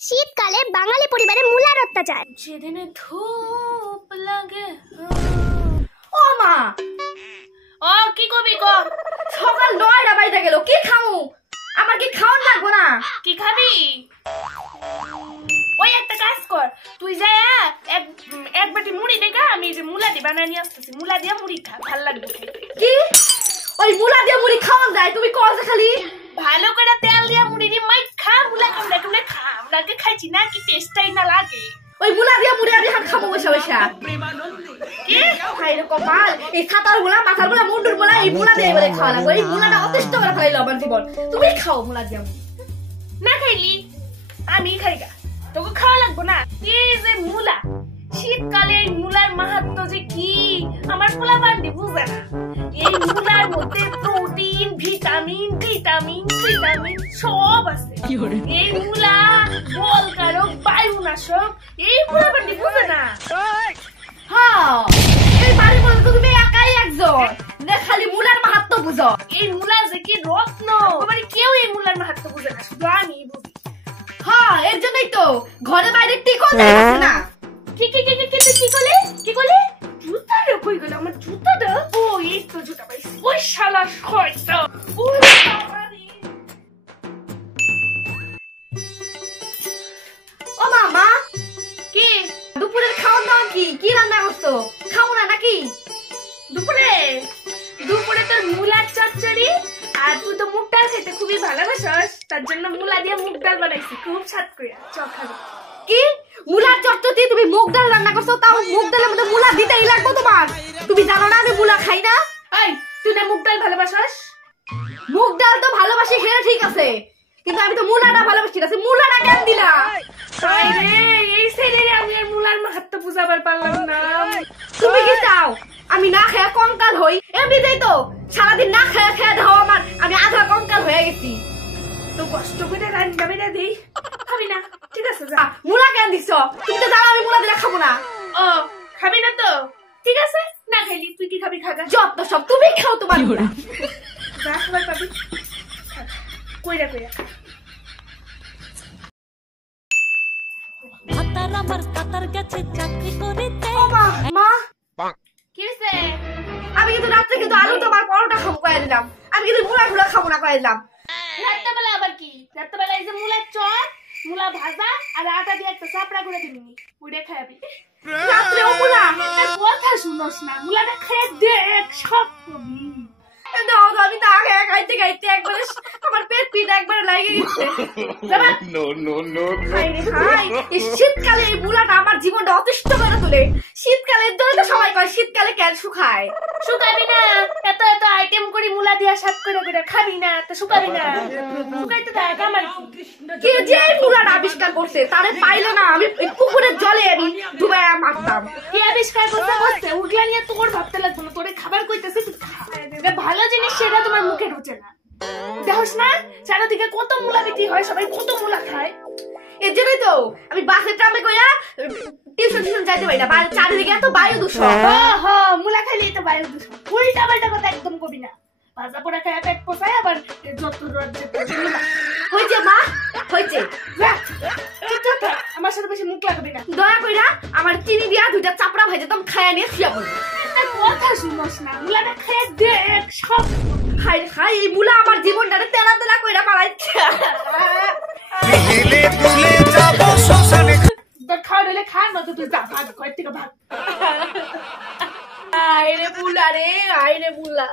শীতকালে বাঙালি পরিবারে মূলার অত্যাচার। যেদিনে ধূপ লাগে। ও মা, ও কি কবি ক? সকাল 9টা বাজে গেল, কি খামু? আমার কি খাওয়ান লাগবো না? কি খাবি? ওই একটা কাজ কর, তুই যায় এক বাটি মুড়ি দেখা, আমি যে মুলা দিয়ে বানায় নিয়ে আসতেছি, মুলা দিয়ে মুড়ি খা, ভাল লাগবে। কি ওই মুলা দিয়ে মুড়ি খাওয়ান যায়? তুমি কল খালি ভালো করে তেল দিয়ে মুড়ি দিয়ে মাই খা, মুলা কামড়া কামড়া খা। আমরা আগে খাইছি না, কি টেস্টটাই না লাগে। ওই মুলা দিয়ে মুড়ি আমি হাত খাবো বসে বসে। কি হাই রে কপাল, এই ছাতার মুলা, মাথার মুলা, মুন্ডুর মুলা, এই মুলা দিয়ে বলে খাওয়া লাগবে। এই মুলাটা অতিষ্ঠ করে ফেলাইলো আমার জীবন। তুমি খাও মুলা দিয়ে মুড়ি। না খাইলি আমি খাই গা, তোকে খাওয়া লাগবো না। এই যে মুলা, শীতকালে এই মুলার মাহাত্ম্য যে কি আমার পোলা বান্ডি বুঝে না। এই মুলার মধ্যে প্রোটিন, ভিটামিন, ভিটামিন ভিটামিন সব আছে। এই মুলা বলকারক, বায়ুনাশক, এই পোলা বান্ডি বুঝে না। হ্যাঁ, এই বাড়ির মধ্যে তো তুমি একাই একজন যে খালি মুলার মাহাত্ম্য বুঝো। এই মুলা যে কি রত্ন, মানে কেউ এই মুলার মাহাত্ম্য বুঝে না, শুধু আমি বুঝি। হ্যাঁ, এর জন্যই তো ঘরে বাইরে টিকো যাচ্ছে না। কি করলে? জুতাটা কই গেল আমার জুতাটা? ও এই তো জুতা পাই। ওই শালা শয়তান। ওই বাবারে। ও মামা, কি দুপুরের খাওয়া দাওয়া কি রান্না করছো? খাও না নাকি? দুপুরে তোর মুলার চচ্চড়ি, আর তুই তো মুগ ডাল খেতে খুবই ভালোবাসস, তার জন্য মুলা দিয়ে মুগ ডাল বানাইছি, খুব স্বাদ করে। চল খাবি? কি মুলার চচ্চড়ি তুমি মুগ ডাল রান্না করছো? তাও মুগ ডালের মধ্যে মুলা দিতেই লাগবে তোমার? তুমি জানো না আমি মুলা খাই না? এই তুই না মুগ ডাল ভালোবাসস? মুগ ডাল তো ভালোবাসি, সেটা ঠিক আছে, কিন্তু আমি তো মুলাটা ভালোবাসি না। মুলাটা কেন দিলা? তাই রে, এই ছেলে আমি আর মুলার মাহাত্ম্য বুঝাবার পারলাম না। তুমি কি চাও আমি না খেয়ে কঙ্কাল হই? এমনিতেই তো সারাদিন না খেয়ে খেয়ে দাও আমার, আমি আধা কঙ্কাল হয়ে গেছি। তো কষ্ট করে রান্না বেড়ে দিই, খাবি না? ঠিক আছে যা। মুলা কেন দিচ্ছ? তুমি তো জানো আমি মুলা দিলে খাবো না। ও খাবি না তো ঠিক আছে, না খাইলি তুই কি খাবি? খাগা যত সব তুমি খাও তোমার মুলা। যা খাবার পাবি কইরা কি হয়েছে? আমি কিন্তু রাত্রে কিন্তু আলু তোমার পরোটা খাবো কয়ে দিলাম। আমি কিন্তু মুলা খাবো না কয়ে দিলাম। রাত্রেবেলা আবার কি? রাত্রেবেলা এই যে মুলার চপ, মুলা ভাজা আর আটা দিয়ে একটা চাপড়া করে দিবি, ওইটা খাবি। রাত্রেও মুলা? কথা শুনোস না, মুলাটা খেয়ে দেখ, সব পাবি। দাও তো, আমি না খেয়ে খাইতে খাইতে একবারে আমার পেট একবারে লাগে গেছে। এই শীতকালে এই মুলাটা আমার জীবনটা অতিষ্ঠ করে তোলে। শীতকালের জন্য তো সবাই কয় শীতকালে কেন শুকায়। শুকাবি না, এত এত আইটেম করি মুলা দিয়া শাক করে খাবি না তো শুকাবি না? শুকাইতে দেখ আমার কি যে মুলাটা আবিষ্কার করছে তারে পাইলে না আমি পুকুরের জলে আমি ডুবাইয়া মারতাম। কি আবিষ্কার করতে উগলা নিয়ে তোর ভাবতে লাগবে না, তোরে খাবার কইতেছে তুই খা। ভালো জিনিস সেটা তোমার মুখে ঢুকে না, দেখোস না চারিদিকে কত মুলা বিক্রি হয়, সবাই কত মুলা খায়। এর জন্যই তো আমি বাসে ট্রামে কইয়া টিউশন যাইতে পারি না, চারিদিকে এত বায়ু দূষণ। মুলা খাইলেই তো বায়ু দূষণ। উল্টা পাল্টা কথা একদম কবি না, ভাজা পোড়া খায় পেট পোষায়, আবার যত হয়েছে মা, হয়েছে। আমার সাথে বেশি মুখ লাগবে না। দয়া কইরা আমার চিনি দিয়া 2টা চাপড়া ভেজে তুমি খাইয়া নিয়ে শুয়ে পড়বে। কথা শুনোস না, মুলাটা খেয়ে দেখ, সব খাই খাই এই মুলা আমার জীবনটারে তেলা তেলা কইরা পালাইছে। তোর খাওয়া হলে খা, না তো তুই যা, ভাগ ঘর থেকে ভাগ। আইরে মুলা রে, আইরে মুলা।